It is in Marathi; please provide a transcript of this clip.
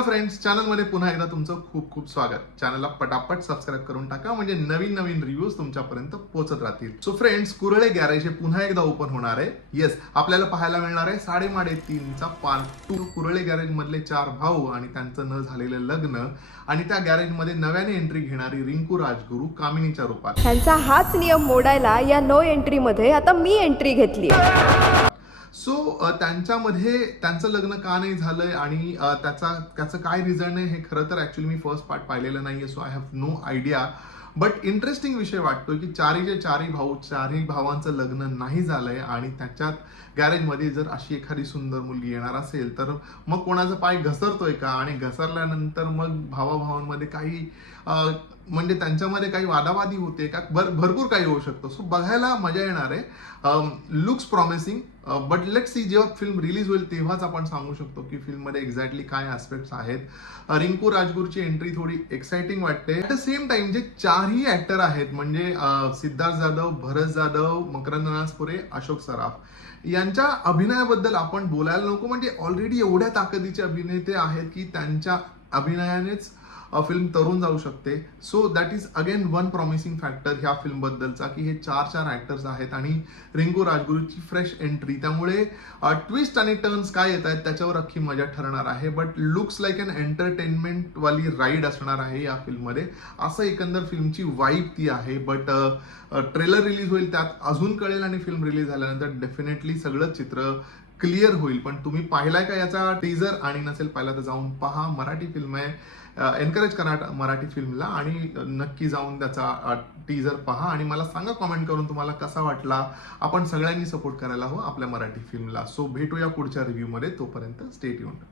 हॅलो फ्रेंड्स, चॅनलमध्ये पुन्हा एकदा तुमचं खूप खूप स्वागत. चॅनलला पटापट सबस्क्राईब करून टाका म्हणजे नवीन नवीन रिव्ह्यूज तुमच्यापर्यंत पोहोचत राहतील. सो फ्रेंड्स, कुरळे गॅरेज हे पुन्हा एकदा ओपन होणार आहे. येस, आपल्याला पाहायला मिळणार आहे 3.5चा पार्ट 2. कुरळे गॅरेज मधले 4 भाऊ आणि त्यांचं न झालेलं लग्न आणि त्या गॅरेज मध्ये नव्याने एंट्री घेणारी रिंकू राजगुरू कामिनीच्या रूपात. त्यांचा हाच नियम मोडायला या नो एंट्री मध्ये आता मी एंट्री घेतली. सो त्यांच्यामध्ये त्यांचं लग्न का नाही झालंय आणि त्याचं काय रिझन आहे हे खरं तर ऍक्च्युली मी फर्स्ट पार्ट पाहिलेलं नाहीये. So I have no idea. But interesting विषय वाटतोय की चारही भावांचं लग्न नाही झालंय आणि त्याच्यात गॅरेजमध्ये जर अशी एखादी सुंदर मुलगी येणार असेल तर मग कोणाचा पाय घसरतोय का आणि घसरल्यानंतर मग भावाभावांमध्ये काही म्हणजे त्यांच्यामध्ये काही वादावादी होते का, भरपूर काही होऊ शकतं. सो बघायला मजा येणार आहे. Looks promising. But let see, जेव्हा फिल्म रिलीज होईल तेव्हाच आपण सांगू शकतो की फिल्ममध्ये एक्झॅक्टली काय ऍस्पेक्ट्स आहेत. रिंकू राजगुरूची एंट्री थोडी एक्साइटिंग वाटते. ऍट द सेम टाइम जे 4ही ऍक्टर आहेत म्हणजे सिद्धार्थ जाधव, भरत जाधव, मकरंद नासपुरे, अशोक सराफ यांच्या अभिनयाबद्दल आपण बोलायला नको. म्हणजे ऑलरेडी एवढ्या ताकदीचे अभिनेते आहेत की त्यांच्या अभिनयानेच फिल्म तरुण जाऊ शकते. So that is again one promising factor ह्या फिल्म बद्दलचा की हे 4 ऍक्टर्स आहेत आणि रिंकू राजगुरूची फ्रेश एंट्री. त्यामुळे ट्विस्ट आणि टर्न्स काय येत आहेत त्याच्यावर अख्खी मजा ठरणार आहे. But looks like an entertainment वाली राईड असणार आहे या फिल्ममध्ये, असं एकंदर फिल्मची वाईब ती आहे. बट ट्रेलर रिलीज होईल त्यात अजून कळेल आणि फिल्म रिलीज झाल्यानंतर डेफिनेटली सगळं चित्र क्लिअर होईल. पण तुम्ही पाहिलाय का याचा टीजर? आणि नसेल पाहिला तर जाऊन पहा. मराठी फिल्म आहे. एनकरेज करा मराठी फिल्मला आणि नक्की जाऊन त्याचा टीजर पहा आणि मला सांगा कॉमेंट करून तुम्हाला कसा वाटला. आपण सगळ्यांनी सपोर्ट करायला हवं आपल्या मराठी फिल्मला. सो भेटूया पुढच्या रिव्ह्यू मध्ये. तोपर्यंत स्टे ट्यून्ड.